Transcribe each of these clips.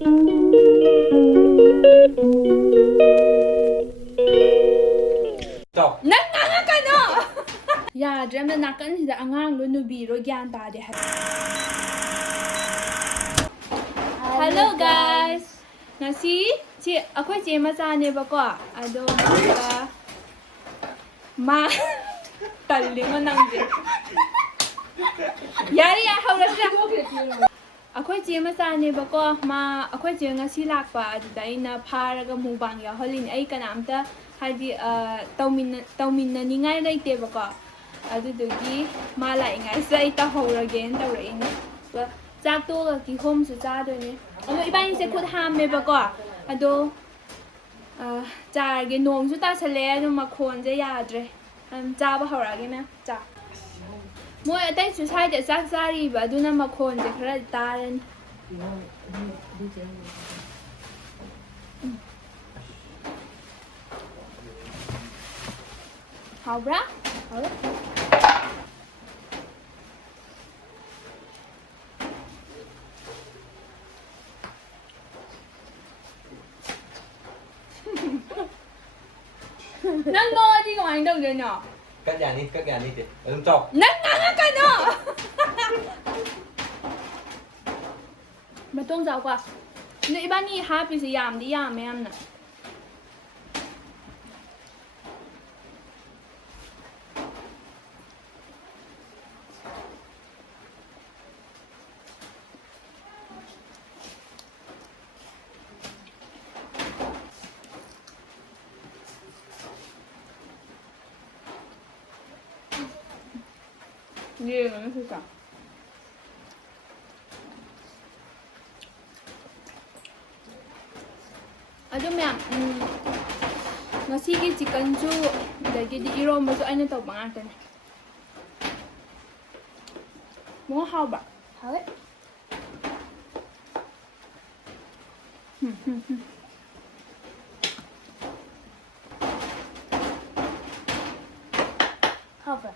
Nang nga ka no! Yadre na nakan sida Angang Nubi Gyan Tadre. Hello guys! Ngasi ako si macha ne ba ko ado ma talli mo nang de yari ya hawra sila akwai ce masa ne ba ko ma akwai ce ngasi lakpa aduda ina pharaga mukbang ya holin ai kana amta hadi tauminna ningai leite ba ko adudugi ma lai ngai sai ta hawra gen tawra ina chak to ga ki hom su cha do ne ado ibani se khut ham me ba ko ado charge nong su ta chale ado makhon je yadre cha ba hawra ge na cha moi atai su sai de sak sari ba aduna makhon je khara taran hawra hawra nang no đi ngoài đâu rồi nọ cắt gà đi chị đừng cho nang ngang cái nọ mà tôn giáo quá nếu bạn đi happy thì làm đi làm em nè nhiều lắm thưa cả aduh ma'am ngasi gi chicken chu dagi di Eromba chu aina tau bang atan mo hao ba hao đấy hao ba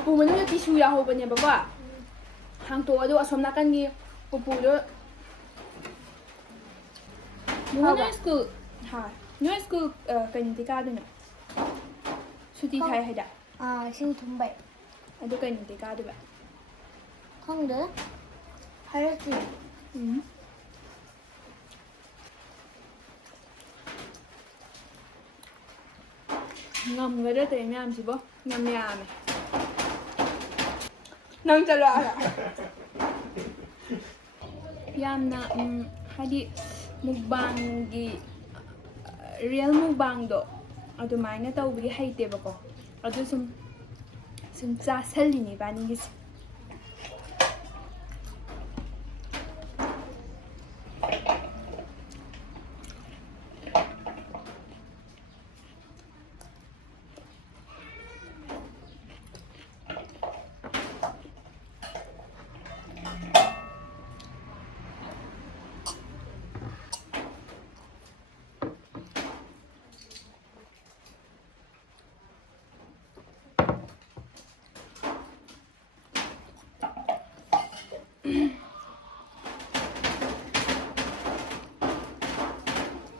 Upu mo nung tissue ya ho ba niya baba hang to ado asom na kan ni upu do mo na school ha no school kan ti ka do na suti thai hai da siêu thùng bậy ado kan ti ka do ba không được hay là gì ngầm người đó thì em làm gì bố ngầm nhà này nang chala yamna hadi mukbang gi real mukbang do adu maina tawbi haite bako adu sum cha salini bani gi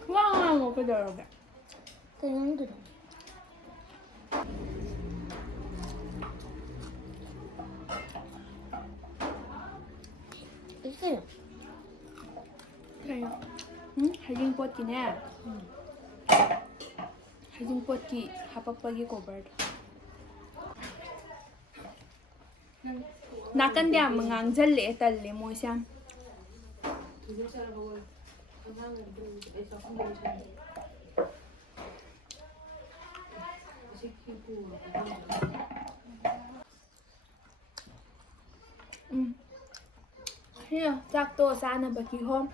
wow cái đồ kìa tôi không được cái gì kaya hajing pot ki na hajing pot ki hapapagi covered nakan dia mengangjal le talle mo siam Here, chắc tôi xa nè bà kỳ hôm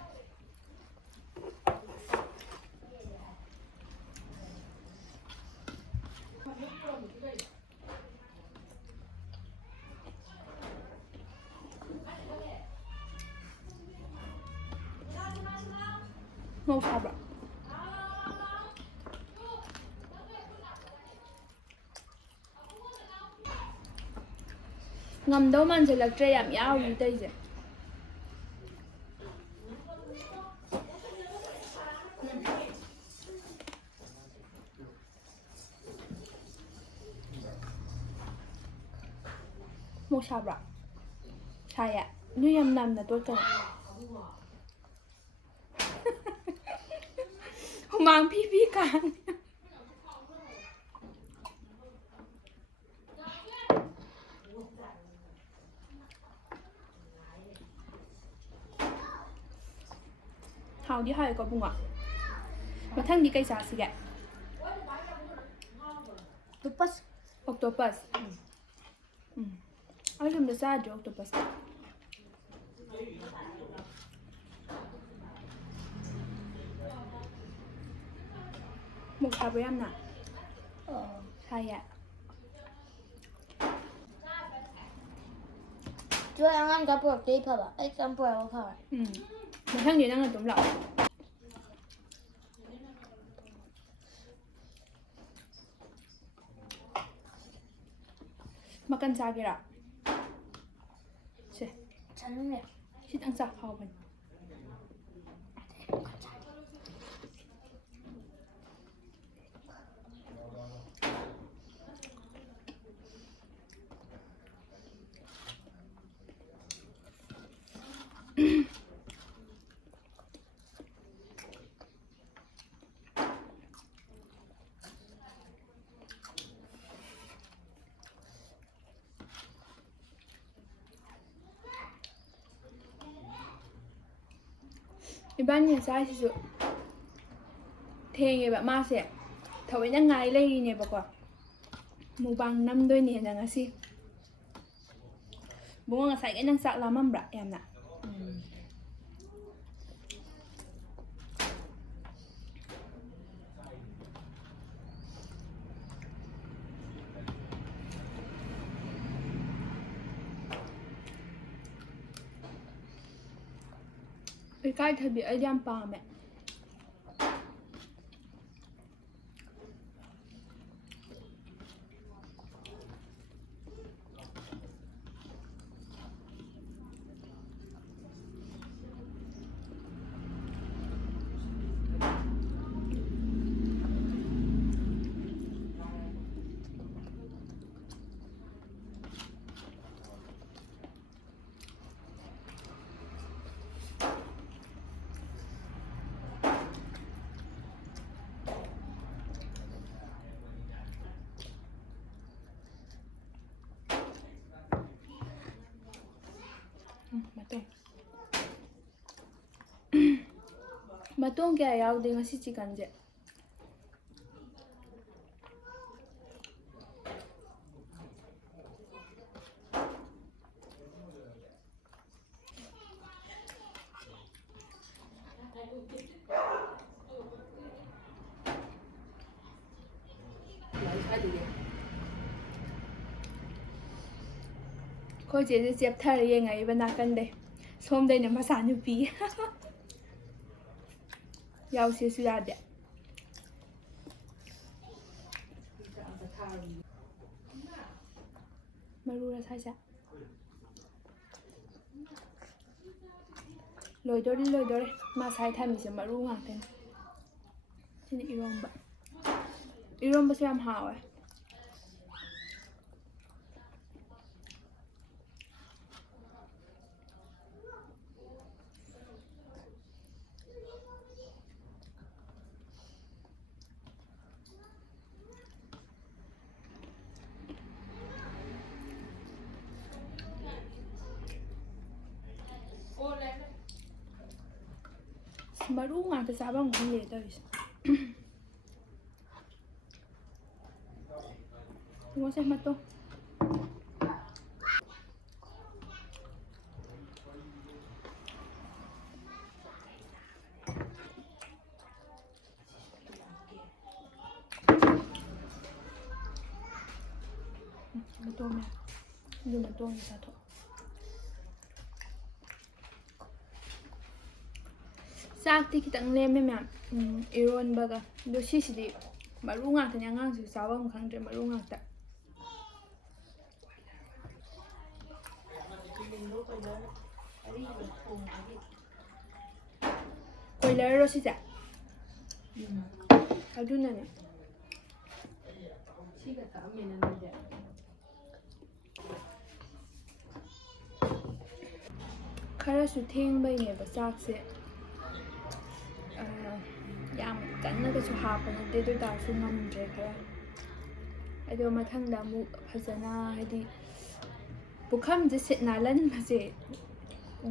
ꯃꯧ ꯁꯥꯕ꯭ꯔꯣ ꯉꯝꯗꯧ ꯃꯥꯟꯁꯤꯜꯂꯛꯇ꯭ꯔꯦ ꯌꯥꯝ ꯌꯥꯎꯔꯤ ꯇꯧꯔꯤꯁꯦ ꯃꯧ ꯁꯥꯕ꯭ꯔꯣ ꯁꯥꯏꯌꯦ ꯅꯣꯏ ꯌꯥꯝ ꯅꯝꯅ ꯇꯣꯠꯀꯅꯤ ꯍꯨꯃꯥꯡ ꯐꯤ ꯐꯤ ꯀꯥꯡ ꯍꯥꯎꯗꯤ ꯍꯥꯎꯋꯦꯀꯣ ꯕꯨꯡꯉꯣ ꯃꯊꯪꯗꯤ ꯀꯩ ꯆꯥꯁꯤꯒꯦ Tupas. ꯑꯣꯛꯇꯣꯄꯁ ꯑꯩ ꯌꯨꯝꯗ ꯆꯥꯗ꯭ꯔꯤ ꯑꯣꯛꯇꯣꯄꯁ ꯃꯣꯛ ꯁꯥꯕ꯭ꯔꯣ ꯌꯥꯝꯅ ꯁꯥꯏꯌꯦ Cuma angan kapur di apa? Campur apa? ꯃꯊꯪꯗꯤ ꯅꯪ ꯑꯗꯨꯝ ꯂꯥꯛꯑꯣ ꯃꯀꯟ ꯆꯥꯒꯦꯔꯥ ꯁꯦ Cantik. ꯈꯤꯇꯪ ꯆꯥ ꯍꯥꯎꯕꯅꯤ 이반이 쌀시죠. ꯊꯦꯡꯉꯦꯕ ꯃꯥꯁꯦ ꯊꯑꯣꯏꯅ ꯉꯥꯏ ꯂꯩꯔꯤꯅꯦꯕꯀꯣ ꯃꯨꯛꯕꯥꯡ ꯅꯝꯗꯣꯏꯅꯦꯅ ꯉꯁꯤ ꯕꯨꯡꯉꯣ ꯉꯁꯥꯏꯒꯩ ꯅꯪ ꯆꯥꯛ ꯂꯥꯝꯃꯝꯕ꯭ꯔꯥ ꯌꯥꯝꯅ ꯏꯀꯥꯏꯊꯕꯤ ꯑꯩꯗꯤ ꯌꯥꯝ ꯄꯥꯝꯃꯦ ꯃꯇꯣꯡ ꯀꯌꯥ ꯌꯥꯎꯗꯦ ꯉꯁꯤ ꯆꯤꯀꯟꯁꯦ ꯑꯩꯈꯣꯏ ꯆꯦꯁꯦ ꯆꯦꯞꯊꯔ ꯌꯦꯡꯉꯛꯏꯕ ꯅꯥꯀꯟꯗꯩ ꯁꯣꯝꯗꯩꯅ ꯃꯆꯥꯅꯨꯄꯤ ꯌꯥꯎꯁꯦꯁꯨ ꯌꯥꯗꯦ ꯃꯔꯨꯔ ꯁꯥꯏꯁꯦ ꯂꯣꯏꯗꯣꯔꯦ ꯃꯥꯁꯥꯏ ꯊꯝꯃꯤꯁꯦ ꯃꯔꯨ ꯉꯥꯛꯇꯅꯤ ꯁꯤꯅ ꯏꯔꯣꯝꯕꯁꯨ ꯌꯥꯝ ꯍꯥꯎꯋꯦ ꯃꯔꯨ ꯉꯥꯛꯇ ꯆꯥꯐꯝ ꯈꯪꯗꯦ ꯇꯧꯔꯤꯁꯦ ꯉꯣꯁꯦ ꯃꯇꯣꯡ ꯃꯇꯣꯡ ꯑꯗꯨ ꯃꯇꯣꯡ ꯆꯥꯊꯣꯛ ꯆꯥꯛ ꯆꯥꯛꯇꯤ ꯈꯤꯇꯪ ꯂꯦꯝꯃꯦ ꯃꯌꯥꯝ ꯏꯔꯣꯟꯕꯒ ꯑꯗꯣ ꯁꯤꯁꯤꯗꯤ ꯃꯔꯨ ꯉꯥꯛꯇꯅꯦ ꯑꯉꯥꯡꯁꯤꯁꯨ ꯆꯥꯐꯝ ꯈꯪꯗ꯭ꯔꯦ ꯃꯔꯨ ꯉꯥꯛꯇ ꯀꯣꯏꯂꯔꯔꯣ ꯁꯤꯁꯦ ꯑꯗꯨꯅꯅꯦ 시가 다음에는 이제 ꯈꯔꯁꯨ ꯊꯦꯡꯕꯩꯅꯦꯕ ꯆꯥꯛꯁꯦ ꯌꯥꯝ ꯀꯟꯅꯒꯁꯨ ꯍꯥꯞꯄ ꯅꯠꯇꯦ ꯑꯗꯨ ꯑꯣꯏꯇꯥꯔꯁꯨ ꯉꯝꯗ꯭ꯔꯦ ꯈꯔ ꯑꯗꯣ ꯃꯊꯪꯗ ꯑꯃꯨꯛ ꯐꯖꯅ ꯍꯥꯏꯗꯤ ꯄꯨꯈꯝꯁꯦ ꯁꯤꯠ ꯅꯥꯜꯍꯟꯕꯁꯦ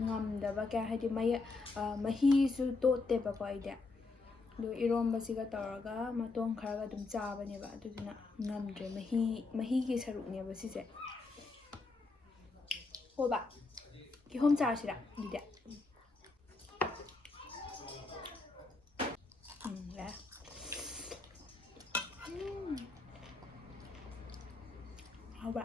ꯉꯝꯗꯕ ꯀꯌꯥ ꯍꯥꯏꯗꯤ ꯃꯍꯤꯁꯨ ꯇꯣꯠꯇꯦꯕꯀꯣ ꯑꯩꯗꯤ ꯑꯗꯣ ꯏꯔꯣꯝꯕꯁꯤꯒ ꯇꯧꯔꯒ ꯃꯇꯣꯡ ꯈꯔꯒ ꯑꯗꯨꯝ ꯆꯥꯕꯅꯦꯕ ꯑꯗꯨꯗꯨꯅ ꯉꯝꯗ꯭ꯔꯦ ꯃꯍꯤꯒꯤ ꯁꯔꯨꯛꯅꯦꯕ ꯁꯤꯁꯦ ꯍꯣꯕ ꯀꯤꯍꯣꯝ ꯆꯥꯔꯁꯤꯔꯥ ꯑꯗꯨꯗꯤ ꯌꯥꯔꯦ ꯍꯥꯎꯕ꯭ꯔꯥ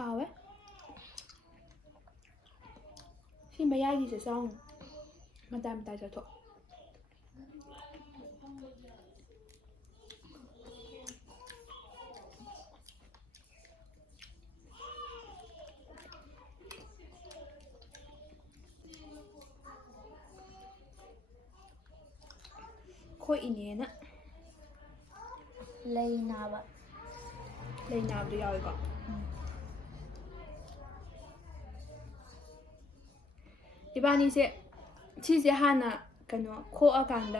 하왜? 시 마야기세 성 마담 따져도 코 이니에나 레이나바 레이나도 야이가 이바니세 시세 하나 그नो 코아간다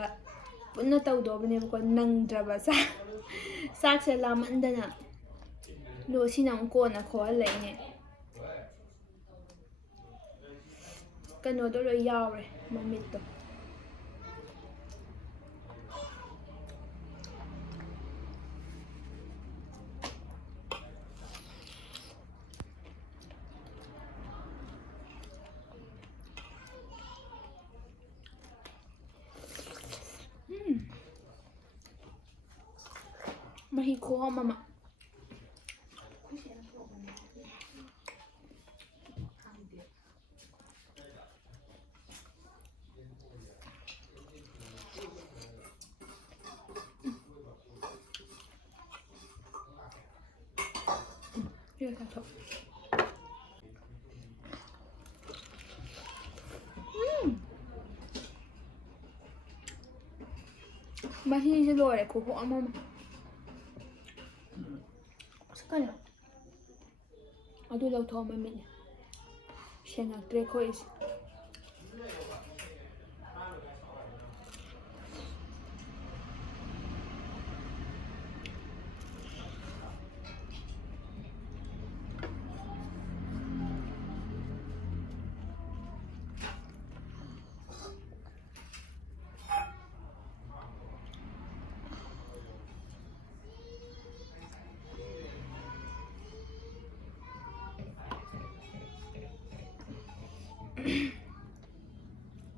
ꯄꯨꯟꯅ ꯇꯧꯗꯧꯕꯅꯦꯕꯀꯣ ꯅꯪꯗ꯭ꯔꯕ ꯆꯥꯛꯁꯦ ꯂꯥꯝꯃꯟꯗꯅ ꯑꯗꯣ ꯁꯤꯅ ꯑꯃꯨꯛ ꯀꯣꯟꯅ ꯈꯣꯛꯍꯜꯂꯛꯏꯅꯦ ꯀꯩꯅꯣꯗꯣ ꯂꯣꯏ ꯌꯥꯎꯔꯦ ꯃꯃꯤꯠꯇꯣ ꯃꯍꯤ ꯈꯨꯍꯣꯝ ꯑꯃ 이거 다 줘. 맛이 노래 고고 어머 색깔이 아주 더 맛있네. 생각들이 거의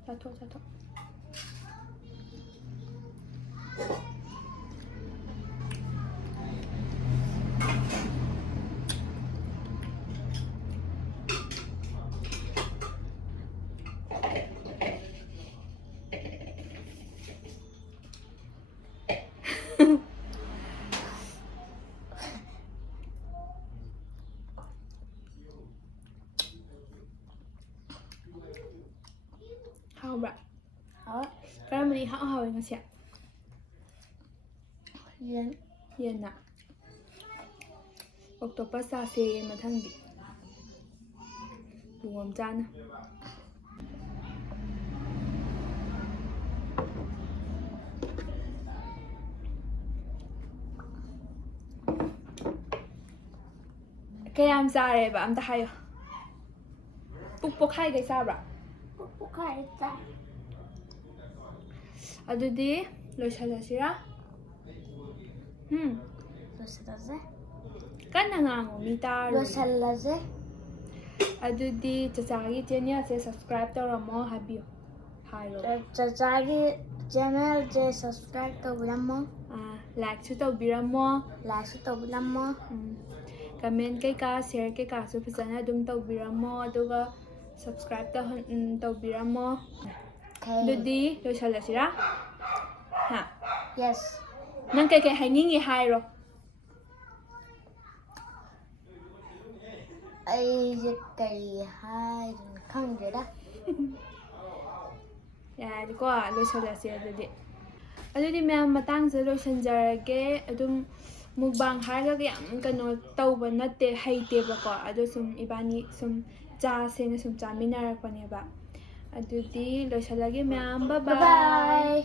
자토 하오브라 그러면 하오하오 이것이야 얘나 octopus 사세 마탕디 부엄잖아 그냥 잘해봐 암다 하여 뻑뻑하게 싸라 뽀뽀카했다 아두디 로샬라시라 로살라제 깐나강오 미타로 로살라제 아두디 자자기 제니아세 subscribe 떠라모 하비요 하이로 자자기 ꯆꯦꯅꯦꯜꯁꯦ ꯁꯕꯁꯀ꯭ꯔꯥꯏꯕ ꯇꯧꯕꯤꯔꯝꯃꯣ ꯂꯥꯏꯛꯁꯨ ꯇꯧꯕꯤꯔꯝꯃꯣ ꯂꯥꯏꯛꯁꯨ ꯇꯧꯕꯤꯔꯝꯃꯣ ꯀꯃꯦꯟ ꯀꯩꯀꯥ ꯁꯤꯌꯔ ꯀꯩꯀꯥꯁꯨ ꯐꯖꯅ ꯑꯗꯨꯝ ꯇꯧꯕꯤꯔꯝꯃꯣ ꯑꯗꯨꯒ ꯁꯕꯁꯀ꯭ꯔꯥꯏꯕ ꯇꯧꯕꯤꯔꯝꯃꯣ ꯑꯗꯨꯗꯤ ꯂꯣꯏꯁꯜꯂꯁꯤꯔꯥ ꯍꯥ ꯌꯦꯁ ꯅꯪ ꯀꯩꯀꯩ ꯍꯥꯏꯅꯤꯡꯉꯤ ꯍꯥꯏꯔꯣ ꯑꯩꯁꯦ ꯀꯔꯤ ꯍꯥꯏꯗꯣꯏꯅꯣ ꯈꯪꯗ꯭ꯔꯦꯗ ꯌꯥꯔꯦꯀꯣ ꯂꯣꯏꯁꯜꯂꯁꯦ ꯑꯗꯨꯗꯤ ꯃꯌꯥꯝ ꯃꯇꯥꯡꯁꯦ ꯂꯣꯏꯁꯟꯖꯔꯒꯦ ꯑꯗꯨꯝ ꯃꯨꯛꯕꯥꯡ ꯍꯥꯏꯔꯒ ꯌꯥꯝ ꯀꯩꯅꯣ ꯇꯧꯕ ꯅꯠꯇꯦ ꯍꯩꯇꯦꯕꯀꯣ ꯑꯗꯣ ꯁꯨꯝ ꯏꯕꯥꯅꯤ ꯁꯨꯝ ꯆꯥꯁꯦꯅ ꯁꯨꯝ ꯆꯥꯃꯤꯟꯅꯔꯛꯄꯅꯦꯕ ꯑꯗꯨꯗꯤ ꯂꯣꯏꯁꯜꯂꯒꯦ ꯃꯌꯥꯝ ꯕꯥꯏ ꯕꯥꯏ ꯕꯥꯏ